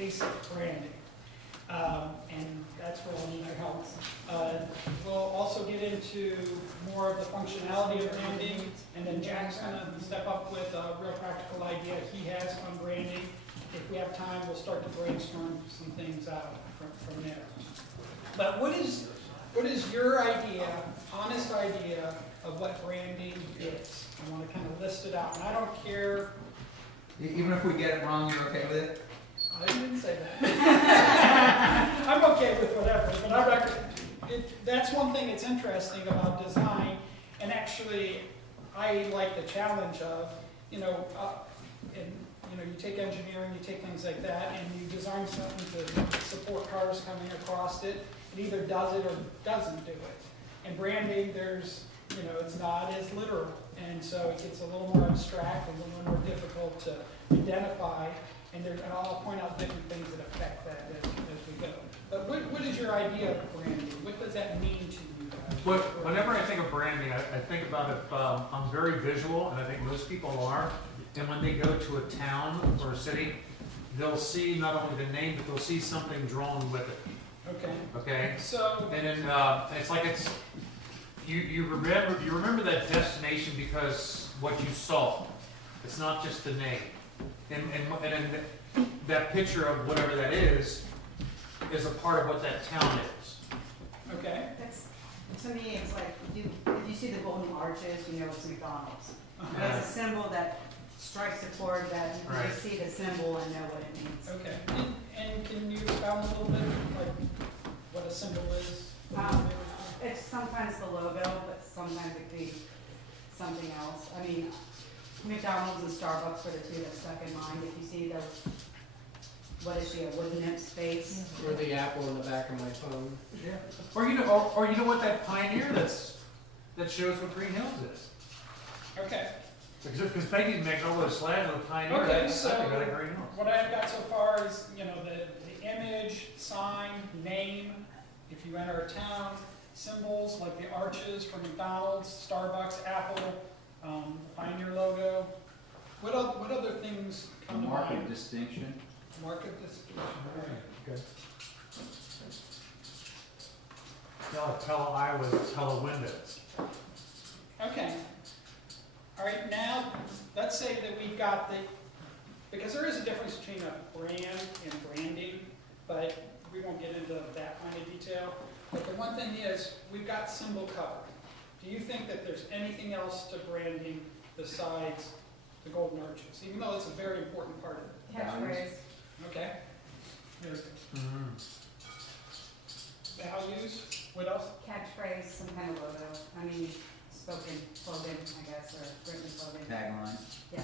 basic branding. And that's where we'll need your help. We'll also get into more of the functionality of branding, and then Jack's gonna step up with a real practical idea he has on branding. If we have time, we'll start to brainstorm some things out from there. But what is your idea, honest idea, of what branding is? I want to kind of list it out, and I don't care. Even if we get it wrong, you're okay with it? I didn't say that. I'm okay with whatever, but I reckon that's one thing that's interesting about design, and actually, I like the challenge of, you take engineering, you take things like that, and you design something to support cars coming across it. It either does it or doesn't do it. And branding, it's not as literal, and so it gets a little more abstract and a little more difficult to identify. And I'll point out different things that affect that as we go. But what is your idea of branding? What does that mean to you guys? Whenever I think of branding, I think about if I'm very visual, and I think most people are. And when they go to a town or a city, they'll see not only the name, but they'll see something drawn with it. Okay. Okay. So. And then it's like you remember that destination because what you saw. It's not just the name. And that picture of whatever that is a part of what that town is. Okay. To me, it's like if you see the golden arches, you know it's McDonald's. Yeah. It's a symbol that strikes a chord that you can just see the symbol and know what it means. Okay. And can you expound a little bit, like what a symbol is? It's sometimes the logo, but sometimes it could be something else. I mean, McDonald's and Starbucks are the two that stuck in mind. If you see what is she, a wooden nymp's face? Or the apple in the back of my phone. Yeah. Or you know what that pioneer that shows what Greenhills is. Okay. Because Peggy makes all those slabs with pioneer. Okay, I so think I like Greenhills. what I've got so far is the image, sign, name. If you enter a town, symbols like the arches for McDonald's, Starbucks, Apple, Pioneer logo. What other things come to mind? Market distinction. Market distinction. Okay. Tell Iowa, tell windows. Okay. All right, now let's say that we've got because there is a difference between a brand and branding, but we won't get into that kind of detail. But the one thing is, we've got symbol covered. Do you think that there's anything else to branding besides the golden arches, even though it's a very important part of it? Catchphrase. Okay. Mm-hmm. Values. What else? Catchphrase, some kind of logo. I mean, spoken slogan, I guess, or written slogan. Tagline. Yeah.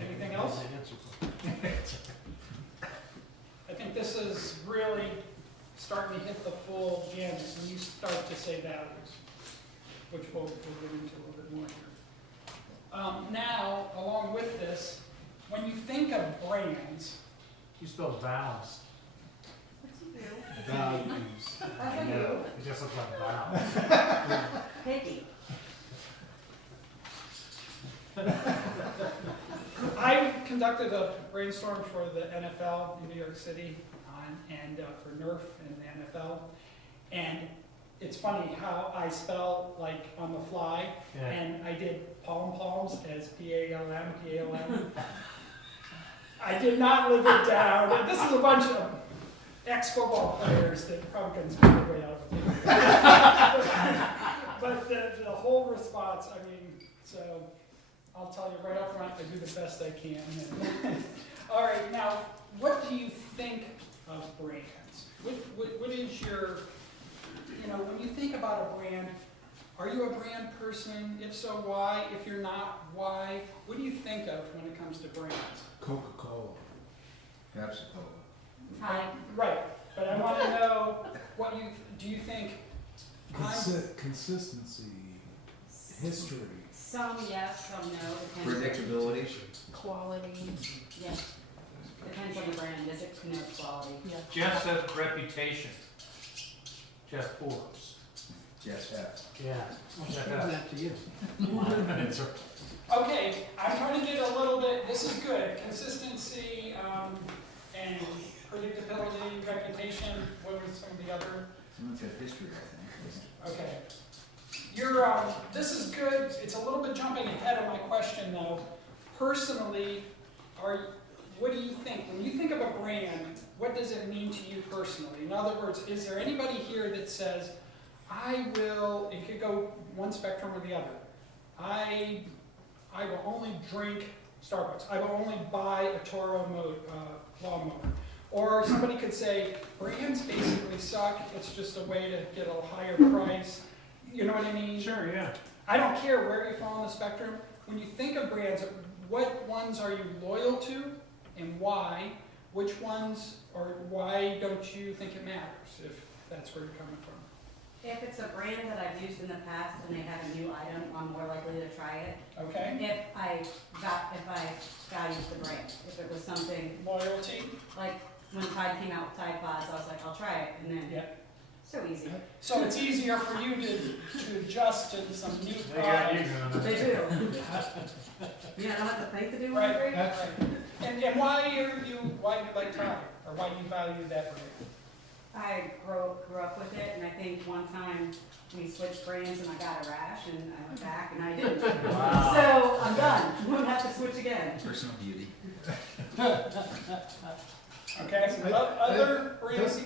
Anything else? I think this is really starting to hit the full gamut when you start to say values, which we'll get into a little bit more here. Now, along with this, when you think of brands, You spell vowels. What's he do? Values. That's a Yeah, you. it just looks like vowels. Picky. I conducted a brainstorm for the NFL in New York City and for Nerf and the NFL. And it's funny how I spell like on the fly, Yeah. and I did palms as P-A-L-M, P-A-L-M. I did not live it down. And this is a bunch of ex-football players that probably couldn't speak their way out of it. But the whole response, I mean, so I'll tell you right up front, I do the best I can. All right, now, what do you think of brands? What is your, when you think about a brand, are you a brand person? If so, why? If you're not, why? What do you think of when it comes to brands? Coca-Cola. Pepsi-Cola. Time. Right, but I want to know do you think Consistency. History. Some yes, some no. Depends. Predictability. Quality. Yeah. Depends on the brand. Does it connote quality? Yeah. Jeff says reputation. Jeff Forbes. Jeff F. Yeah. Giving that to you. Okay, I'm trying to get a little bit, this is good, consistency, and predictability, reputation, what was some of the other? Someone said history, I think. Okay. This is good, it's a little bit jumping ahead of my question though. Personally, what do you think? When you think of a brand, what does it mean to you personally? In other words, is there anybody here that says, it could go one spectrum or the other. I will only drink Starbucks. I will only buy a Toro lawnmower. Or somebody could say, brands basically suck. It's just a way to get a higher price. You know what I mean? Sure, yeah. I don't care where you fall on the spectrum. When you think of brands, what ones are you loyal to and why? Which ones, or why don't you think it matters, if that's where you're coming from? If it's a brand that I've used in the past and they have a new item, I'm more likely to try it. Okay? If I value the brand, if it was something Loyalty? like when Tide came out with Tide Pods, I was like, I'll try it, and then Yeah. so easy. So it's easier for you to adjust to some new They got you product. going. They do. Yeah, I don't have to think to do Right, anything. right. And why do you like Tide? Or why do you value that brand? I grew up with it, and I think one time we switched brands and I got a rash, and I went back and I didn't. Wow. So I'm done. Won't have to switch again. Personal beauty. Okay, so other brands?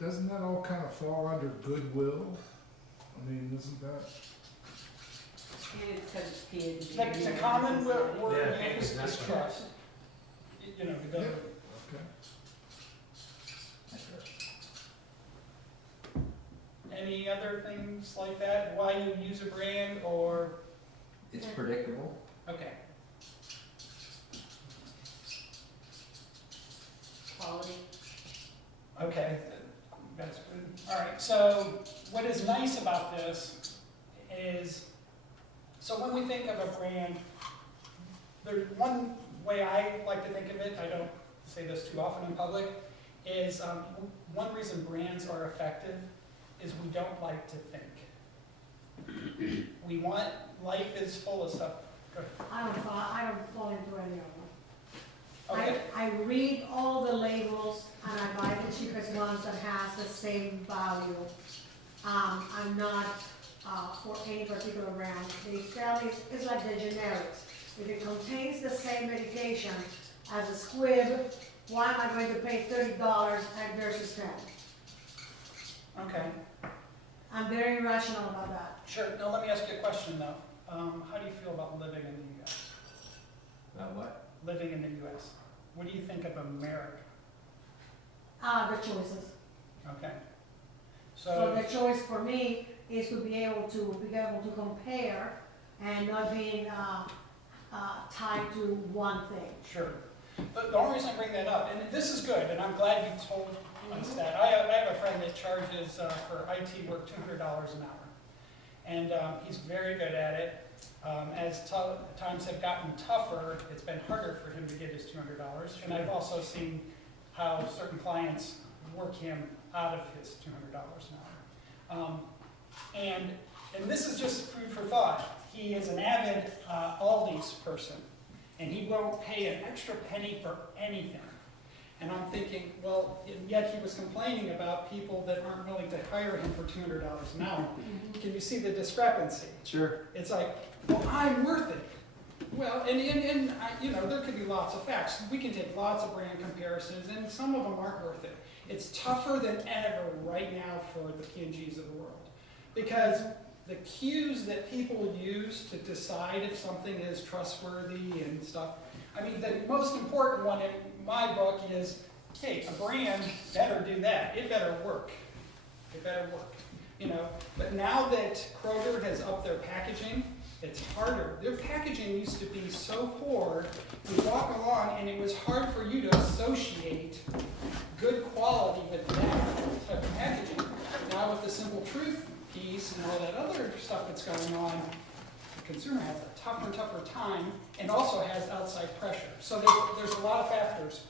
Doesn't that all kind of fall under goodwill? I mean, isn't that? It's because it's P&G. The common word Yeah, used is exactly. trust. You know, the Okay. any other things like that? Why you use a brand or, It's predictable. okay. Quality. Okay, that's good. All right, so what is nice about this is, so when we think of a brand, there's one way I like to think of it, I don't say this too often in public, is one reason brands are effective is we don't like to think. We want, life is full of stuff. Go ahead. I don't fall into any of them. Okay, I read all the labels and I buy the cheapest ones that has the same value. I'm not for any particular brand. They tell me it's like the generics. If it contains the same medication as a squib, why am I going to pay $30 versus $10? okay, I'm very rational about that. sure. Now let me ask you a question though. How do you feel about living in the US? About what? Living in the US. What do you think of America? The choices. Okay. So So, the choice for me is to be able to compare and not being tied to one thing. sure. But the only reason I bring that up, and this is good, and I'm glad you told us that. I have a friend that charges for IT work $200 an hour. And he's very good at it. As times have gotten tougher, it's been harder for him to get his $200. And I've also seen how certain clients work him out of his $200 an hour. And this is just food for thought. He is an avid Aldi's person, and he won't pay an extra penny for anything. And I'm thinking, well, and yet he was complaining about people that aren't willing to hire him for $200 an hour. Can you see the discrepancy? Sure. It's like, well, I'm worth it. Well, and you know, there could be lots of facts. We can take lots of brand comparisons, and some of them aren't worth it. It's tougher than ever right now for the P&Gs of the world. Because the cues that people use to decide if something is trustworthy and stuff, I mean, the most important one in my book is, hey, a brand better do that. It better work. It better work. You know, but now that Kroger has upped their packaging, it's harder. Their packaging used to be so poor, you walk along and it was hard for you to associate good quality with that type of packaging. Now with the Simple Truth piece and all that other stuff that's going on, the consumer has a tougher and tougher time and also has outside pressure. So there's a lot of factors.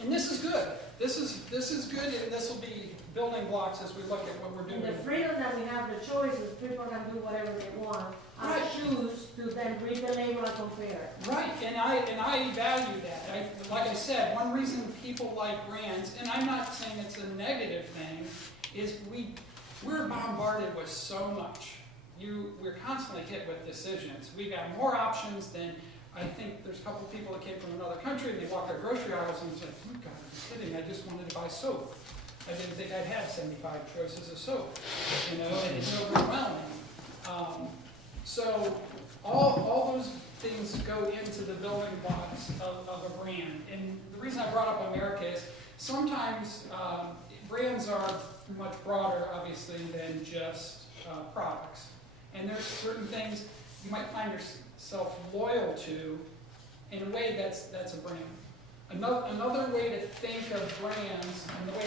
And this is good. This is good, and this will be building blocks as we look at what we're And doing. the freedom that we have, the choices, people can do whatever they want. I Right. choose to then read the label and compare. Right, and I value that. Like I said, one reason people like brands, and I'm not saying it's a negative thing, is we're bombarded with so much. We're constantly hit with decisions. We got more options than, I think there's a couple of people that came from another country and they walked our grocery aisles and said, oh God, I'm kidding, I just wanted to buy soap. I didn't think I'd have 75 choices of soap, and it's overwhelming. So all those things go into the building blocks of a brand. And the reason I brought up America is sometimes brands are much broader, obviously, than just products. And there's certain things you might find yourself loyal to in a way that's a brand. Another way to think of brands, and the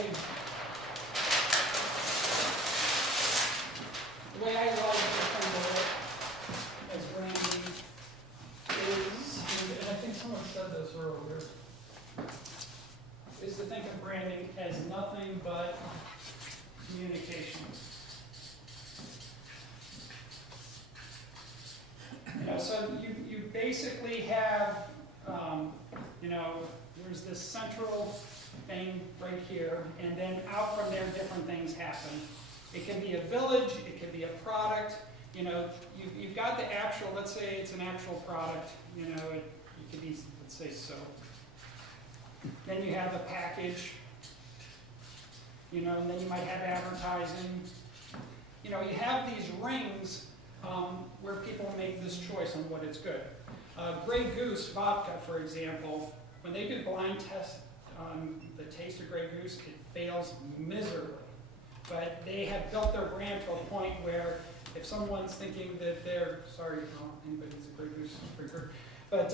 way I love to think of it as branding is, and I think someone said this earlier, is to think of branding as nothing but communication. So you basically have, there's this central thing right here, and then out from there, different things happen. It can be a village, it can be a product. You've got the actual, let's say it's an actual product, it could be, let's say soap. Then you have the package, and then you might have advertising. You have these rings where people make this choice on what is good. Grey Goose vodka, for example, when they do blind tests on the taste of Grey Goose, it fails miserably. But they have built their brand to a point where if someone's thinking that they're, sorry, anybody's a Grey Goose drinker, but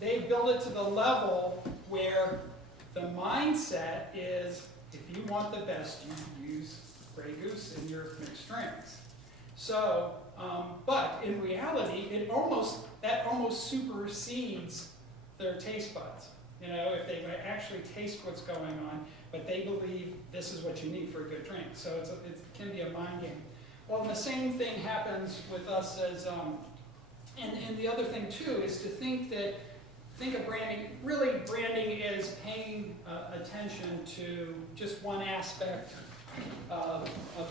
they build it to the level where the mindset is, if you want the best, you use Grey Goose in your mixed drinks. So, but in reality, that almost supersedes their taste buds. If they actually taste what's going on, but they believe this is what you need for a good drink. So it can be a mind game. Well, and the same thing happens with us as, and the other thing too is to think of branding. Really, branding is paying attention to just one aspect of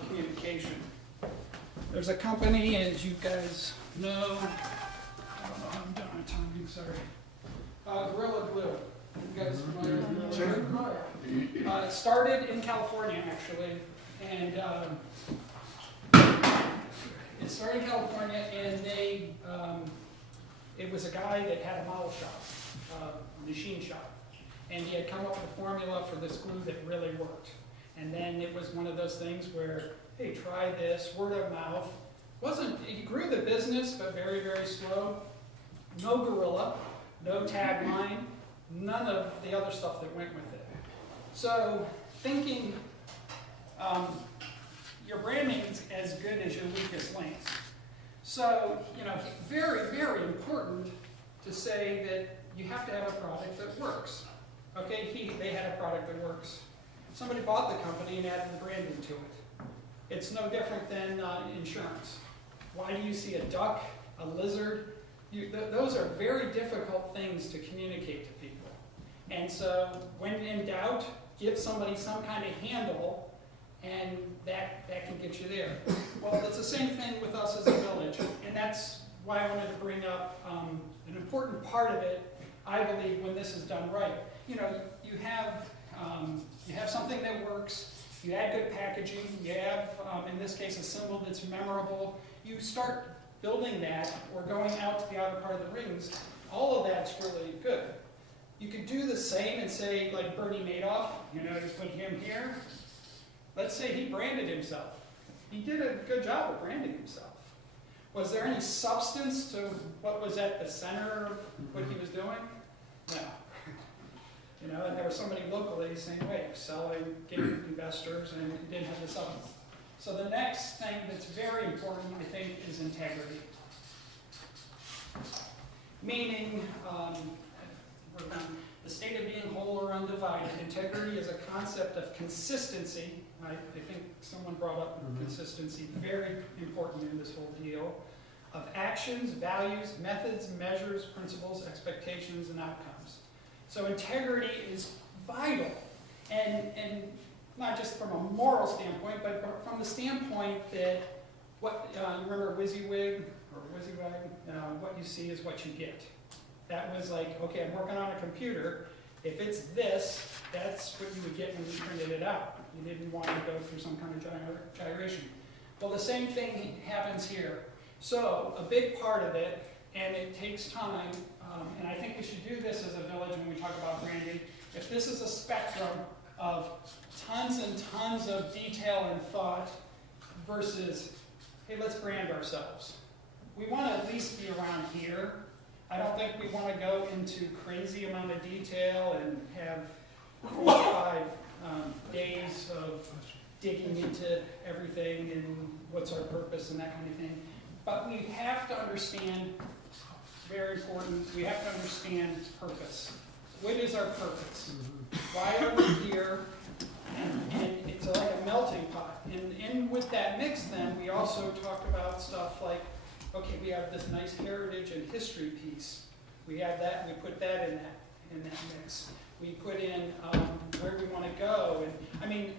communication. There's a company, as you guys know, I don't know how I'm doing on timing, sorry. Gorilla Glue. You guys familiar with Gorilla Glue? It started in California, actually, and it started in California, and it was a guy that had a model shop, a machine shop, and he had come up with a formula for this glue that really worked. And then it was one of those things where, hey, try this, word of mouth. He grew the business, but very, very slow. No gorilla, no tagline, none of the other stuff that went with it. So thinking your branding is as good as your weakest links. So, very, very important to say that you have to have a product that works. Okay, they had a product that works. Somebody bought the company and added the branding to it. It's no different than insurance. Why do you see a duck, a lizard? Those are very difficult things to communicate to people. And so when in doubt, give somebody some kind of handle, and that can get you there. Well, it's the same thing with us as a village, and that's why I wanted to bring up an important part of it, I believe, when this is done right. You have something that works, you add good packaging, you have, in this case, a symbol that's memorable. You start building that, or going out to the outer part of the rings, all of that's really good. You could do the same and say, like Bernie Madoff, you put him here. Let's say he branded himself. He did a good job of branding himself. Was there any substance to what was at the center of what he was doing? No. And there was somebody locally the same way, selling, giving investors, and it didn't have the substance. So the next thing that's very important, I think, is integrity. Meaning, the state of being whole or undivided. Integrity is a concept of consistency. I think someone brought up consistency, very important in this whole deal, of actions, values, methods, measures, principles, expectations, and outcomes. So integrity is vital, and not just from a moral standpoint, but from the standpoint that what, you remember WYSIWYG or WYSIWYG? What you see is what you get. That was like, okay, I'm working on a computer. If it's this, that's what you would get when you printed it out. You didn't want to go through some kind of gyration. Well, the same thing happens here. So a big part of it, and it takes time, and I think we should do this as a village when we talk about branding. If this is a spectrum of tons and tons of detail and thought versus, hey, let's brand ourselves. We want to at least be around here. I don't think we want to go into crazy amount of detail and have 4 or 5 days of digging into everything and what's our purpose and that kind of thing. But we have to understand, very important, we have to understand purpose. What is our purpose? Why are we here? And it's like a melting pot. And with that mix then, we also talked about stuff like, okay, we have this nice heritage and history piece. We have that, we put that in that mix. We put in where we want to go. And I mean,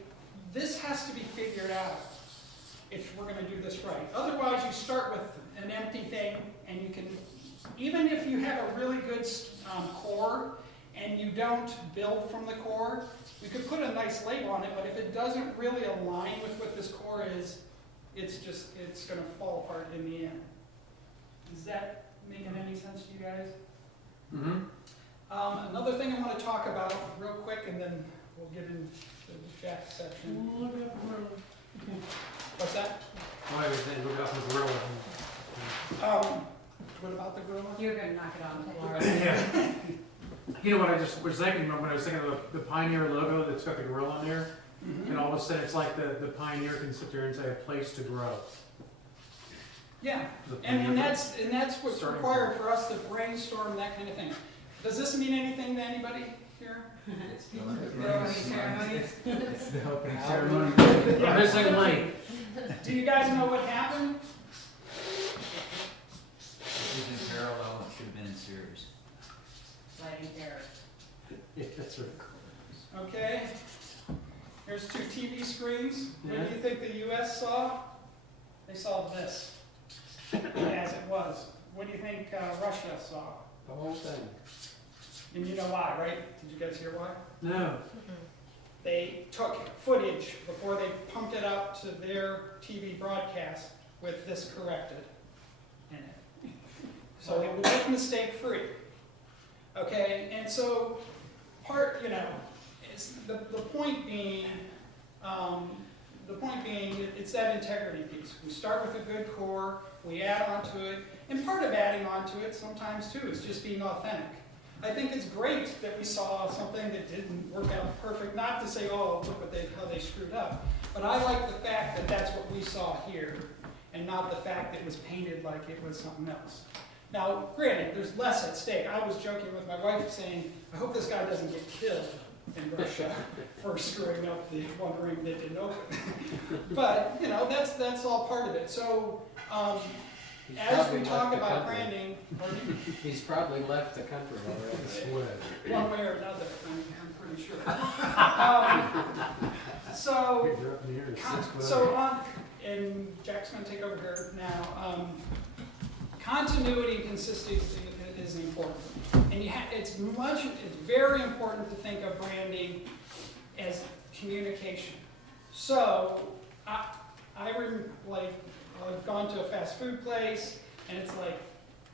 this has to be figured out if we're going to do this right. Otherwise, you start with an empty thing, and you can, even if you have a really good core, and you don't build from the core, we could put a nice label on it, but if it doesn't really align with what this core is, it's going to fall apart in the end. Is that making any sense to you guys? Another thing I want to talk about real quick, and then we'll get into the Jack section. Look at the gorilla. What's that? I was saying, look out for the gorilla. What about the gorilla? You're gonna knock it on the floor. Yeah. You know what I just was thinking when I was thinking of the Pioneer logo that's got the gorilla on there? And all of a sudden it's like the Pioneer can sit there and say a place to grow. Yeah, The and Pioneer- that's what's Starting required for us to brainstorm that kind of thing. Does this mean anything to anybody here? It's the Opening ceremonies. It's the opening ceremony. We're missing a link. Do you guys know what happened? It was in parallel, it should have been in series. Lighting terror. Yeah, that's right. Okay, here's 2 TV screens. What Yeah. do you think the US saw? They saw this, as it was. What do you think Russia saw? The whole thing. And you know why, right? Did you guys hear why? No. They took footage before they pumped it out to their TV broadcast with this corrected in it. So it would look mistake-free. Okay, and so is the point being, it's that integrity piece. We start with a good core, we add on to it, and part of adding on to it sometimes too is just being authentic. I think it's great that we saw something that didn't work out perfect, not to say, oh, look what how they screwed up, but I like the fact that that's what we saw here, and not the fact that it was painted like it was something else. Now, granted, there's less at stake. I was joking with my wife saying, I hope this guy doesn't get killed in Russia for screwing up the one ring that didn't open. But, that's all part of it. So, as we talk about branding, He's probably left the country already. one way or another, I'm pretty sure. And Jack's going to take over here now. Continuity and consistency is important, and it's very important to think of branding as communication. So I've gone to a fast food place, and it's like,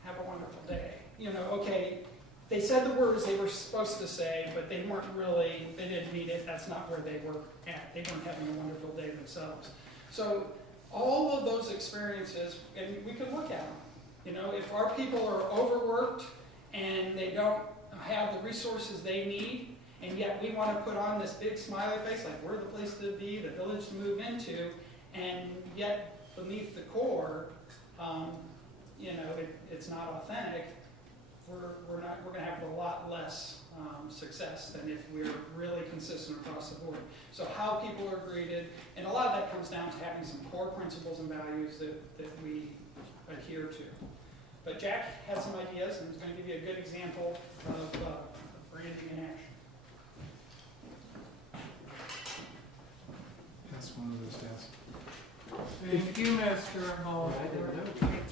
have a wonderful day. Okay, they said the words they were supposed to say, but they didn't mean it. That's not where they were at. They weren't having a wonderful day themselves. So all of those experiences, and we could look at them. If our people are overworked and they don't have the resources they need, and yet we want to put on this big smiley face, like we're the place to be, the village to move into, and yet beneath the core, it's not authentic, we're going to have a lot less success than if we're really consistent across the board. So how people are graded, and a lot of that comes down to having some core principles and values that we adhere to. But Jack has some ideas and is going to give you a good example of branding in action. That's one of those days. Thank you, Mr. Hall. I didn't know,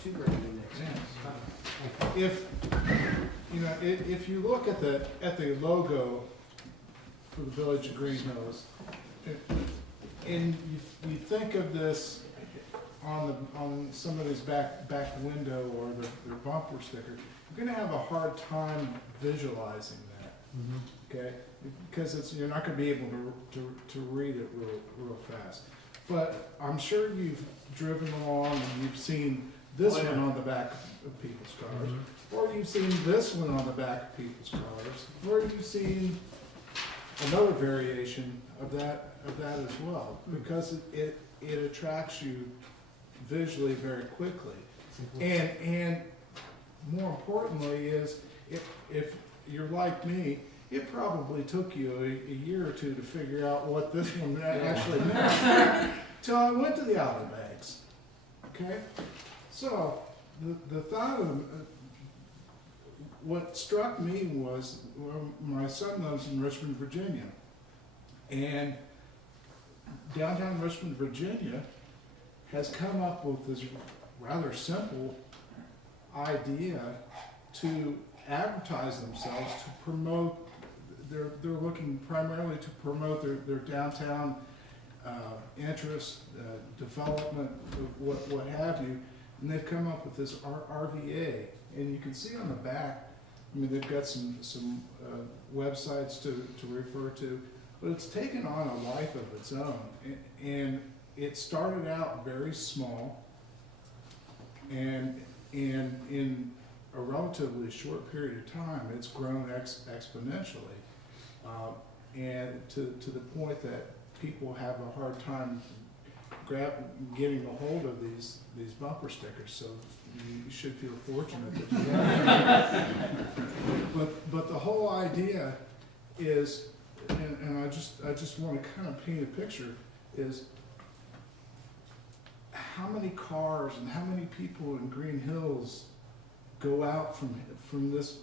two branding next. If, you know, if you look at the logo for the Village of Greenhills, and you think of this on somebody's back window or their bumper sticker, you're gonna have a hard time visualizing that, okay? Because you're not gonna be able to read it real fast. But I'm sure you've driven along and you've seen this one on the back of people's cars, or you've seen this one on the back of people's cars, or you've seen another variation of that as well, because it attracts you visually very quickly. And more importantly is, if you're like me, it probably took you a year or two to figure out what this one actually meant, till I went to the outer banks. Okay? So, the thought of what struck me was, my son lives in Richmond, Virginia, and downtown Richmond, Virginia has come up with this rather simple idea to advertise themselves, to promote, they're looking primarily to promote their downtown interest, development, what have you, and they've come up with this RVA, and you can see on the back, I mean, they've got some websites to refer to, but it's taken on a life of its own, and it started out very small, and in a relatively short period of time, it's grown exponentially, and to the point that people have a hard time getting a hold of these bumper stickers. So you should feel fortunate that you have. But the whole idea is, and I just want to kind of paint a picture, is how many cars and how many people in Greenhills go out from this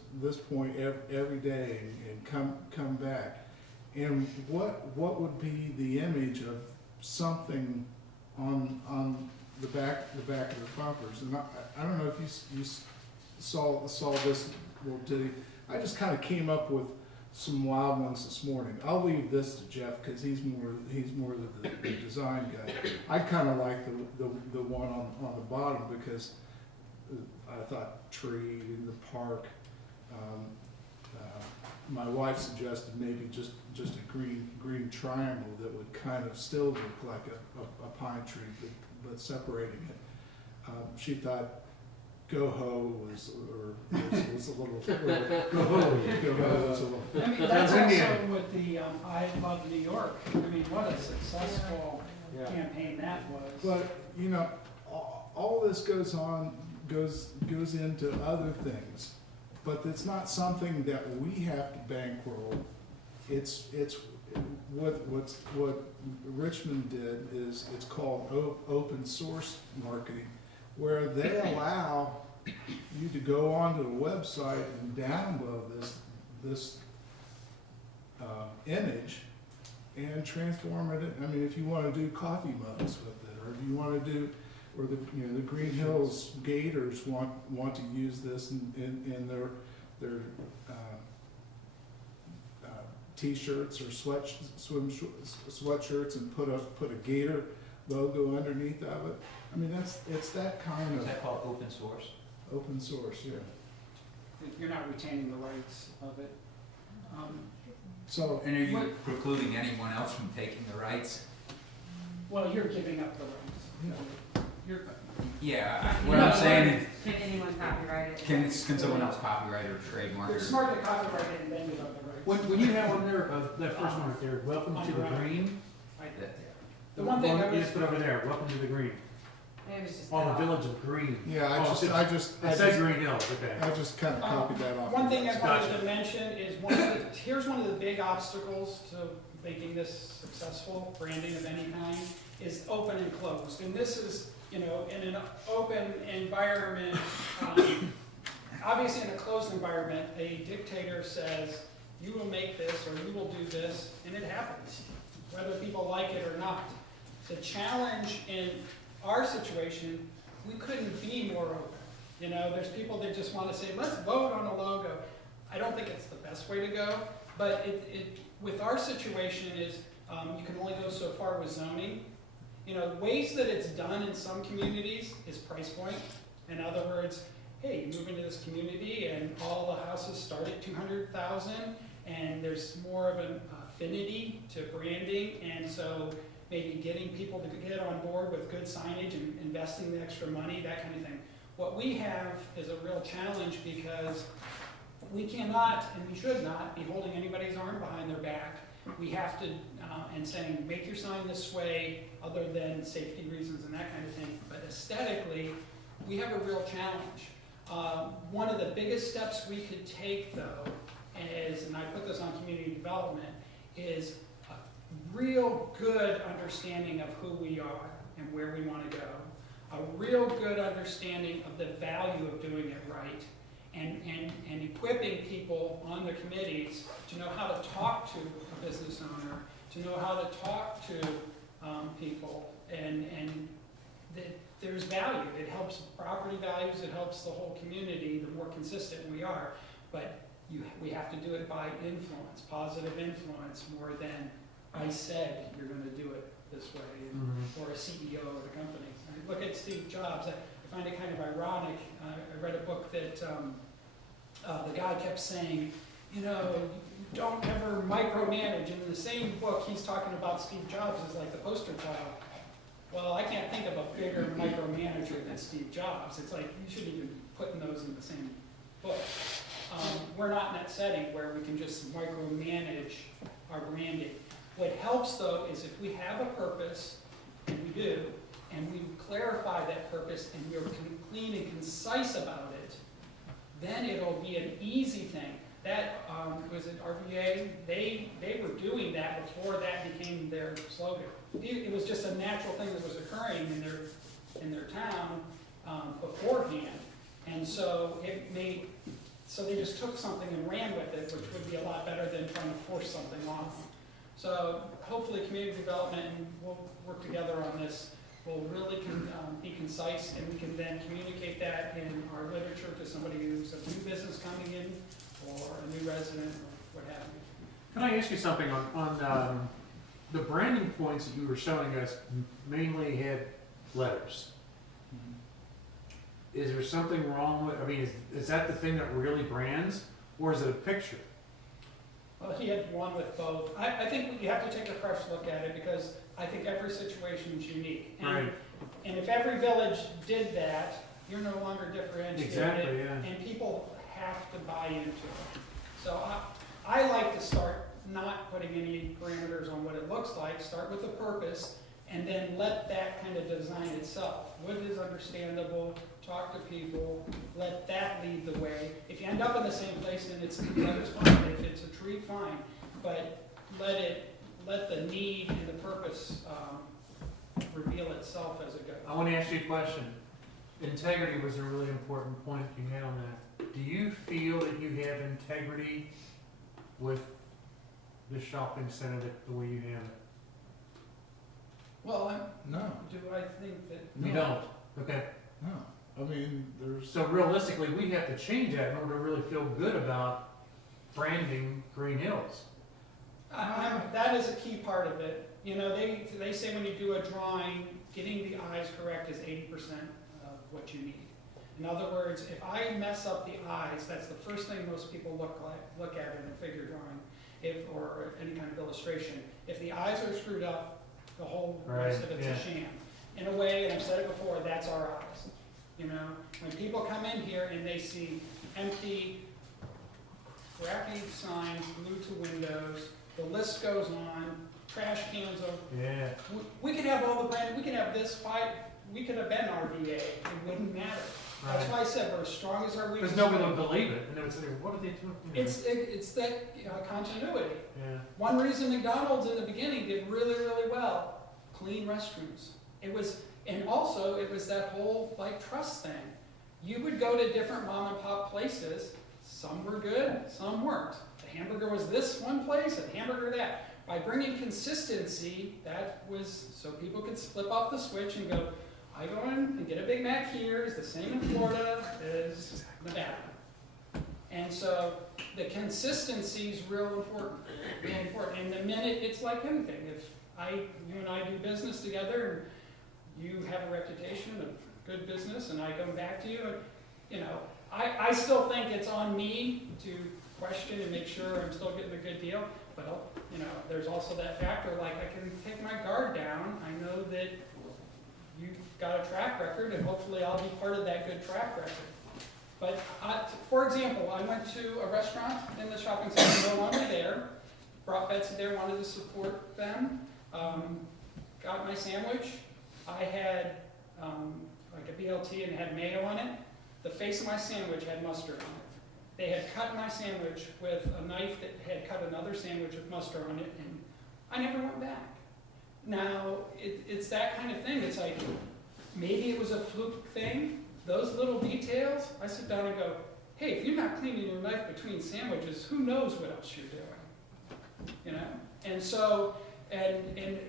point every day and come back, and what would be the image of something on the back of the bumpers? And I don't know if you saw this little ditty. I just kind of came up with some wild ones this morning. I'll leave this to Jeff because he's more the design guy. I kind of like the one on the bottom because I thought tree in the park. My wife suggested maybe just a green triangle that would kind of still look like a pine tree, but separating it. She thought go ho was a little go ho was a little. I mean, that's also with the I Love New York. I mean, what a successful campaign that was. But you know, all this goes into other things, but it's not something that we have to bankroll. It's what Richmond did is it's called open source marketing, where they allow you to go onto the website and download this image and transform it. I mean, if you want to do coffee mugs with it, or if you want to do, or the Greenhills Gators want to use this in their t-shirts or sweatshirts and put a Gator logo underneath of it. I mean, it's that kind of. Is that called open source? Open source, yeah. You're not retaining the rights of it. So, And are you precluding anyone else from taking the rights? Well, you're giving up the rights. You're, Yeah, what I'm saying is, Can anyone copyright it? can someone else copyright or trademark you're it? smart to copyright it and then give up the rights. When you have one there, that first one right there, welcome to the green. The one thing I You was, just put over there, welcome to the green. It was just. Oh, cut the off. Village of Green. Yeah, Oh, I It said Green Hills, okay. just kind of copied that off. One thing I wanted Gotcha. to mention is here's one of the big obstacles to making this successful, branding of any kind, is open and closed. And this is, you know, in an open environment, obviously in a closed environment, a dictator says, you will make this or you will do this, and it happens, whether people like it or not. The challenge in our situation, we couldn't be more open. You know, there's people that just want to say, let's vote on a logo. I don't think it's the best way to go, but with our situation is, you can only go so far with zoning. You know, ways that it's done in some communities is price point. In other words, hey, you move into this community and all the houses start at 200,000, and there's more of an affinity to branding, and so maybe getting people to get on board with good signage and investing the extra money, that kind of thing. What we have is a real challenge because we cannot and we should not be holding anybody's arm behind their back. We have to, and saying, make your sign this way, other than safety reasons and that kind of thing. But aesthetically, we have a real challenge. One of the biggest steps we could take, though, is, and I put this on community development, is a real good understanding of who we are and where we want to go. A real good understanding of the value of doing it right. And equipping people on the committees to know how to talk to a business owner, to know how to talk to people, and that there's value. It helps property values, it helps the whole community, the more consistent we are. But we have to do it by influence, positive influence, more than I said you're going to do it this way, or a CEO of the company. I look at Steve Jobs, I find it kind of ironic. I read a book that the guy kept saying, you know, don't ever micromanage. And in the same book, he's talking about Steve Jobs as like the poster child. Well, I can't think of a bigger micromanager than Steve Jobs. It's like you shouldn't even be putting those in the same book. We're not in that setting where we can just micromanage our branding. What helps, though, is if we have a purpose, and we do, and we clarify that purpose, and we're clean and concise about it, then it'll be an easy thing. That, was it RVA? They were doing that before that became their slogan. It was just a natural thing that was occurring in their town beforehand. And so so they just took something and ran with it, which would be a lot better than trying to force something on them. So hopefully community development, and we'll work together on this, will really be concise, and we can then communicate that in our literature to somebody who's a new business coming in, or a new resident, or what have you. Can I ask you something on the branding points that you were showing us mainly had letters. Is there something wrong with, I mean, is that the thing that really brands, or is it a picture? Well, he had one with both. I think you have to take a fresh look at it, because I think every situation is unique. And, Right. and if every village did that, you're no longer differentiated. Exactly, yeah. And people have to buy into it. So I like to start not putting any parameters on what it looks like, start with the purpose, and then let that kind of design itself. What is understandable, talk to people, let that lead the way. If you end up in the same place, then it's fine. If it's a tree, fine. But let the need and the purpose reveal itself as it goes. I want to ask you a question. Integrity was a really important point you had on that. Do you feel that you have integrity with the shopping center the way you have it? Well, No, do I think that? You don't? Okay. no. I mean, there's. So realistically, we have to change that in order to really feel good about branding Green Hills. That is a key part of it. You know, they say when you do a drawing, getting the eyes correct is 80% of what you need. In other words, if I mess up the eyes, that's the first thing most people look at in a figure drawing, or any kind of illustration. If the eyes are screwed up, the whole rest of it's a sham. In a way, and I've said it before, that's our eyes. You know, when people come in here and they see empty, crappy signs glued to windows, the list goes on, trash cans over. Yeah. We could have all the brand, we could have this we could have been RVA, it wouldn't matter. That's Right. why I said we're as strong as our weakest. Because nobody would believe it, and they would say, what are they doing? It's that continuity. Yeah. One reason McDonald's in the beginning did really, really well, clean restrooms. It was, and also it was that whole like trust thing. You would go to different mom and pop places, some were good, some weren't. The hamburger was this one place, a hamburger that. By bringing consistency, that was so people could flip off the switch and go, I go in and get a Big Mac here, is the same in Florida as Nevada. And so the consistency is real important, real important. And the minute, it's like anything. If you and I do business together and you have a reputation of good business and I come back to you, and, you know, I still think it's on me to question and make sure I'm still getting a good deal. But, you know, there's also that factor, like I can take my guard down. I know that you've got a track record, and hopefully I'll be part of that good track record. But, for example, I went to a restaurant in the shopping center, no longer there, brought Betsy there, wanted to support them, got my sandwich. I had like a BLT and it had mayo on it. The face of my sandwich had mustard on it. They had cut my sandwich with a knife that had cut another sandwich with mustard on it, and I never went back. Now, it's that kind of thing. It's like, maybe it was a fluke thing. Those little details, I sit down and go, hey, if you're not cleaning your knife between sandwiches, who knows what else you're doing? You know? And so, and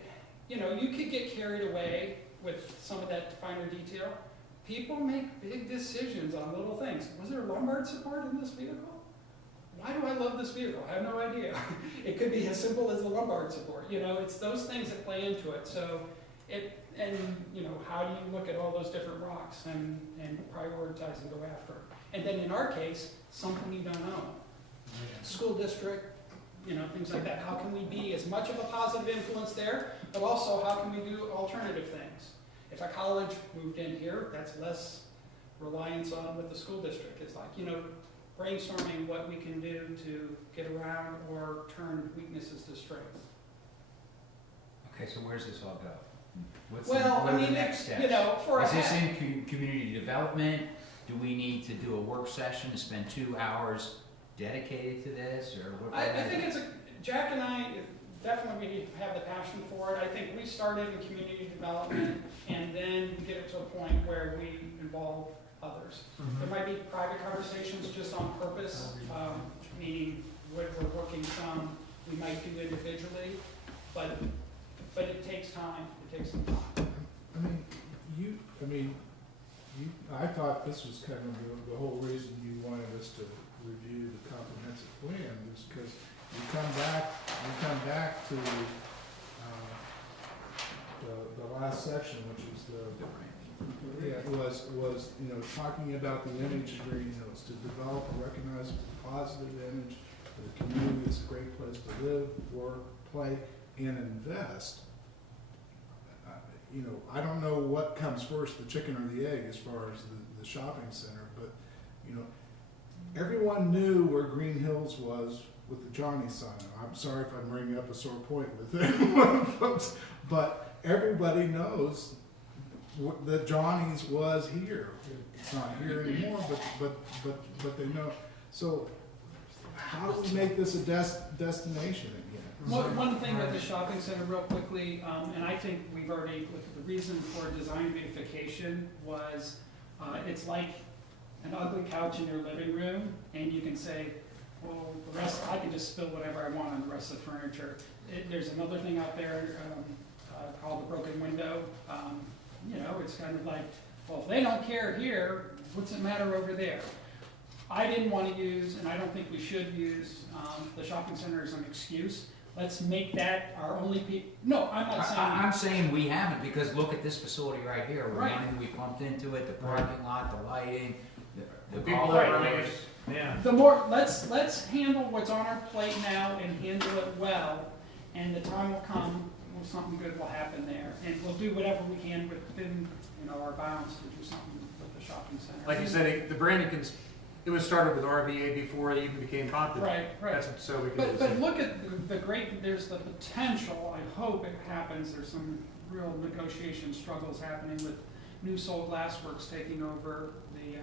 you know, you could get carried away with some of that finer detail. People make big decisions on little things. Was there lumbar support in this vehicle? Why do I love this vehicle? I have no idea. It could be as simple as the lumbar support. You know, it's those things that play into it. So, and you know, how do you look at all those different rocks and prioritize and go after? And then in our case, something you don't own. School district, you know, things like that. How can we be as much of a positive influence there, but also how can we do alternative things? If a college moved in here, that's less reliance on what the school district is like. You know, brainstorming what we can do to get around or turn weaknesses to strengths. Okay, so where's this all go? What's Well, what I are the mean, next steps? you know, for Is a this in community development? Do we need to do a work session to spend 2 hours dedicated to this, or what? I think it's Jack and I definitely have the passion for it. I think we started in community development and then we get it to a point where we involve others. There might be private conversations just on purpose, meaning what we're working from, we might do individually, but it takes time. It takes some time. I thought this was kind of the whole reason you wanted us to review the comprehensive plan, was because you come back to the last section, which was was you know, talking about the image of Greenhills, to develop a recognizable positive image for the community. It's a great place to live, work, play, and invest. You know, I don't know what comes first, the chicken or the egg, as far as the shopping center, but, you know, everyone knew where Greenhills was with the Johnny sign. I'm sorry if I'm bringing up a sore point with everyone, folks, but everybody knows that Johnny's was here. It's not here anymore, but they know. So how do we make this a destination again? One thing with the shopping center real quickly, and I think we've already, the reason for design beautification was, it's like an ugly couch in your living room, and you can say, well, the rest, I can just spill whatever I want on the rest of the furniture. There's another thing out there called the broken window. You know, it's kind of like, well, if they don't care here, what's it matter over there? I didn't want to use, and I don't think we should use, the shopping center as an excuse. Let's make that our only no, I'm not saying. I'm saying we haven't, because look at this facility right here. The Right. money we pumped into it, the parking lot, the lighting, the People golf that are course. running it, yeah. The more, let's handle what's on our plate now and handle it well, and the time will come, something good will happen there, and we'll do whatever we can within, you know, our bounds to do something with the shopping center. Like you said, the branding it was started with RVA before it even became Continent. Right. That's so we could. But look at the great, there's the potential, I hope it happens, there's some real negotiation struggles happening with New Soul Glassworks taking over the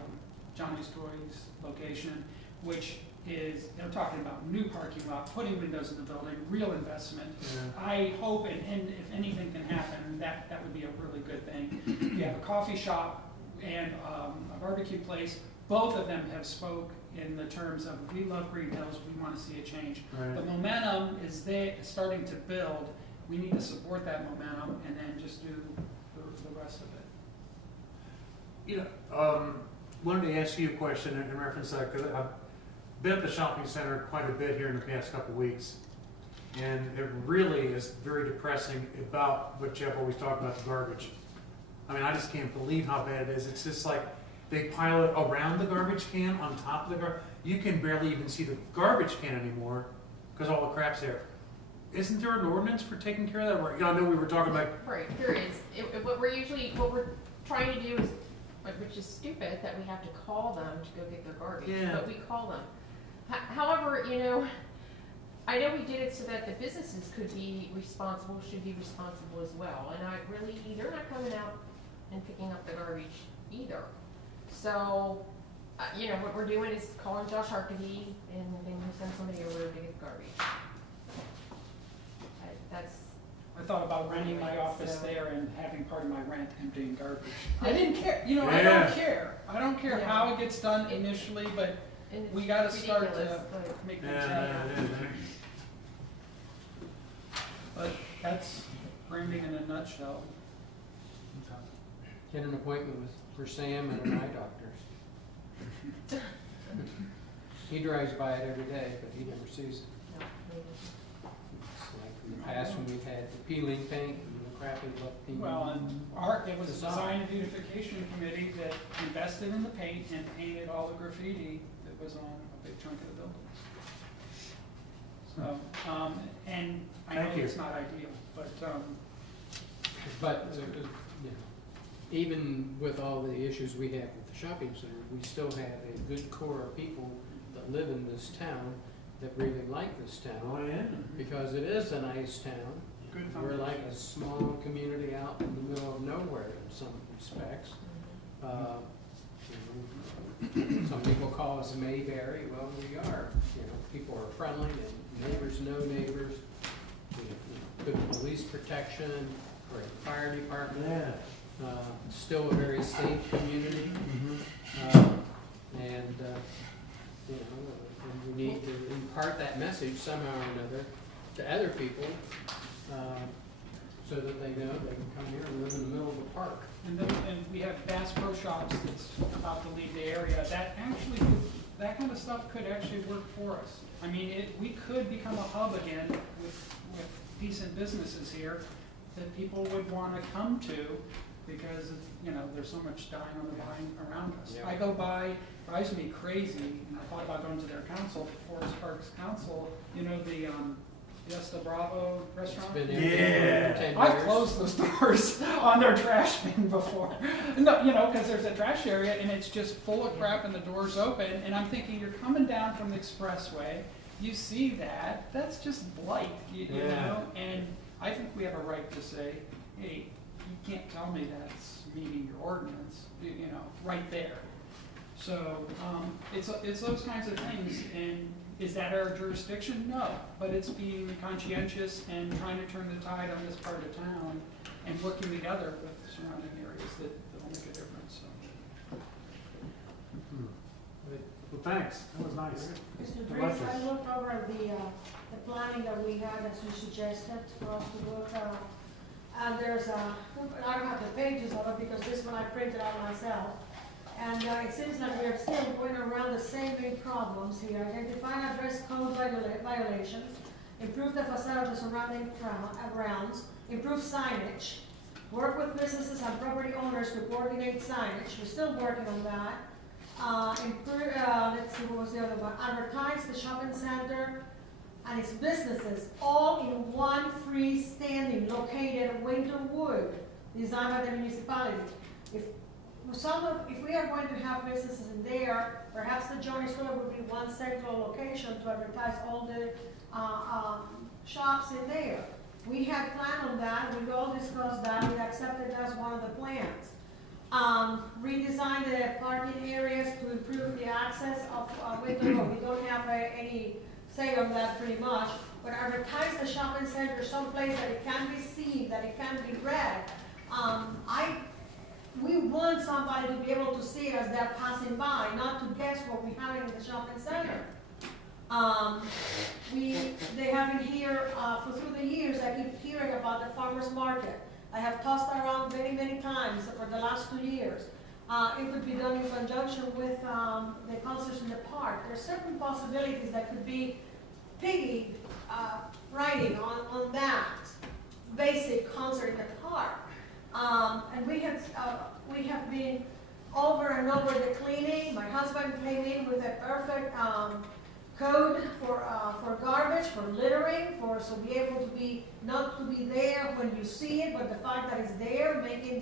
Johnny's Toys location, which is, they're talking about new parking lot, putting windows in the building, real investment. I hope, and if anything can happen, that would be a really good thing. We have a coffee shop and a barbecue place. Both of them have spoke in the terms of, we love Greenhills, we want to see a change. Right. The momentum is there, starting to build. We need to support that momentum and then just do the rest of it. You know, wanted to ask you a question in reference to that, because I've been at the shopping center quite a bit here in the past couple of weeks, and it really is very depressing about what Jeff always talked about, the garbage. I mean, I just can't believe how bad it is. It's just like they pile it around the garbage can, on top of the garbage. You can barely even see the garbage can anymore because all the crap's there. Isn't there an ordinance for taking care of that? You know, I know we were talking about. Right, there is. What we're trying to do is, which is stupid, that we have to call them to go get their garbage, Yeah. but we call them. However, you know, I know we did it so that the businesses could be responsible, should be responsible as well. And they're not coming out and picking up the garbage either. So, you know, what we're doing is calling Josh Harkavy and then we send somebody over to get the garbage. I thought about renting my office So- there and having part of my rent emptying garbage. I didn't care, you know, Yeah. I don't care. I don't care Yeah. how it gets done initially, but and it's we gotta start ridiculous, to but- make things happen. But that's branding in a nutshell. Get an appointment for Sam at an eye doctor's. He drives by it every day, but he never sees it. no, maybe. It's like in the past when we've had the peeling paint and the crappy looking. Well, and it was a design and beautification committee that invested in the paint and painted all the graffiti that was on a big chunk of the building. So, and I know Thank you. it's not ideal, but, But, you know, even with all the issues we have with the shopping center, we still have a good core of people that live in this town that really like this town. Oh, yeah. Because it is a nice town. good We're foundation. like a small community out in the middle of nowhere in some respects. You know, some people call us Mayberry. Well, we are. You know, people are friendly and neighbors know neighbors. We have good police protection, great fire department. Yeah. Still a very safe community. And, you know, and we need to impart that message somehow or another to other people, so that they know they can come here and live in the middle of the park. And we have Bass Pro Shops that's about to leave the area. That kind of stuff could actually work for us. I mean, we could become a hub again with decent businesses here that people would want to come to because, you know, there's so much dying on the vine around us. Yeah. I go by, drives me crazy, and I thought about going to their council, Forest Parks Council, you know, the Fiesta Bravo restaurant? It's been empty Yeah. for 10 years. I've closed those doors on their trash bin before. No, you know, because there's a trash area and it's just full of crap and the door's open. And I'm thinking, you're coming down from the expressway, you see that, that's just blight, you Yeah. know? And I think we have a right to say, hey, you can't tell me that's meeting your ordinance, you know, right there. So it's those kinds of things. And is that our jurisdiction? No, but it's being conscientious and trying to turn the tide on this part of town and working together with the surrounding areas that will make a difference. So. Well, thanks. That was nice. Mr. I like Dries, I this. looked over the planning that we had, as you suggested, for us to look, and there's I don't have the pages of it because this one I printed out myself. And it seems like we're still going around the same main problems here. Identify and address code violations, improve the facade of the surrounding grounds, improve signage, work with businesses and property owners to coordinate signage. We're still working on that. Improve, let's see, what was the other one? Advertise the shopping center and its businesses all in one freestanding located at Winterwood, designed by the municipality. If we are going to have businesses in there, perhaps the Johnny Store would be one central location to advertise all the shops in there. We had planned on that, we all discussed that, we accepted that as one of the plans. redesign the parking areas to improve the access of Winter Road. We don't have any say on that pretty much, but advertise the shopping center someplace that it can be seen, that it can be read. We want somebody to be able to see it as they're passing by, not to guess what we have in the shopping center. They have been here through the years. I keep hearing about the farmers market. I have tossed around many, many times for the last 2 years. It could be done in conjunction with the concerts in the park. There are certain possibilities that could be piggy riding on that basic concert in the park. And we have been over and over the cleaning. My husband came in with a perfect code for garbage, for littering, so be able to be, not to be there when you see it, but the fact that it's there, making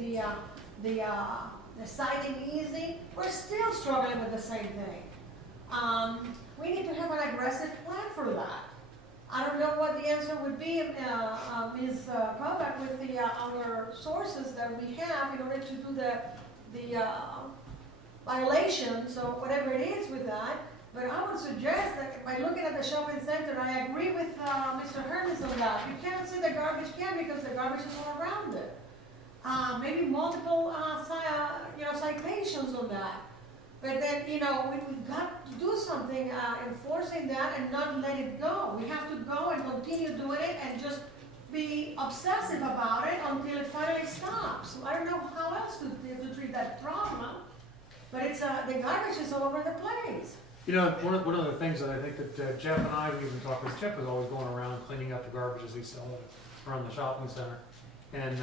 the sighting easy. We're still struggling with the same thing. We need to have an aggressive plan for that. I don't know what the answer would be, Ms. Kovac, with our sources that we have in order to do the violations or whatever it is with that. But I would suggest that by looking at the shopping center, I agree with Mr. Hermes on that. You can't see the garbage can because the garbage is all around it. Maybe multiple citations on that. But then, we've got to do something enforcing that and not let it go. We have to go and continue doing it and just be obsessive about it until it finally stops. I don't know how else to treat that problem, but it's the garbage is all over the place. One of the things that I think that Jeff and I, we even talked, because Jeff was always going around cleaning up the garbage as he saw it around the shopping center. And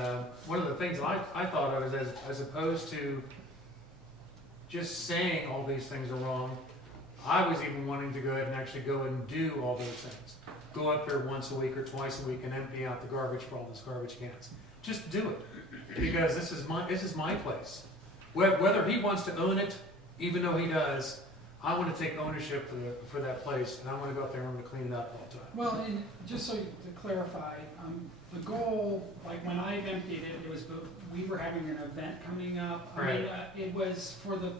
one of the things that I thought of is as opposed to just saying all these things are wrong, I was even wanting to go ahead and actually go and do all those things. Go up there once a week or twice a week and empty out the garbage for all those garbage cans. Just do it, because this is my place. Whether he wants to own it, even though he does, I want to take ownership for that place, and I want to go up there and I'm going to clean it up all the time. Well, and just so to clarify, the goal, like when I emptied it, it was we were having an event coming up. I mean, it was for the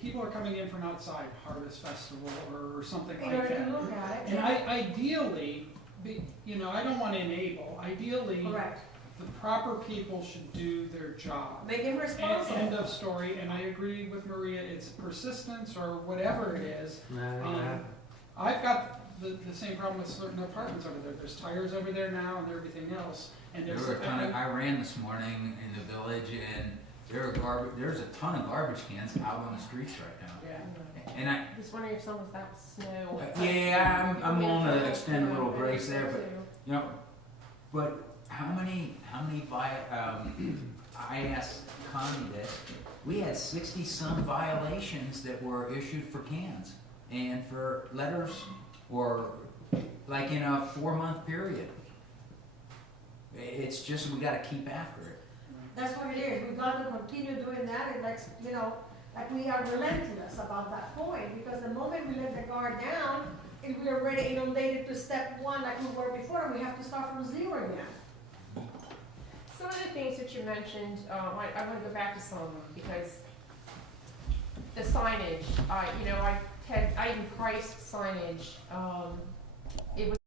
people are coming in from outside, Harvest Festival or something like that. Look at it. And ideally, I don't want to enable. Ideally, Correct. the proper people should do their job. Make him responsible. End of story. And I agree with Maria. It's persistence or whatever it is. I've got the same problem with certain apartments over there. There's tires over there now and everything else. And There were a ton of, I ran this morning in the village, and there's a ton of garbage cans out on the streets right now. Yeah. And I Just wondering if some was that snow. yeah, I'm willing to extend a little grace there, but but how many I asked Connie this. We had 60-some violations that were issued for cans and for letters, or like in a 4-month period. It's just we got to keep after it. That's what it is. We've got to continue doing that, and like we are relentless about that point, because the moment we let the guard down, and we're already inundated to step one like we were before, and we have to start from zero again. Some of the things that you mentioned, I want to go back to some of them, because the signage, I even priced signage. It was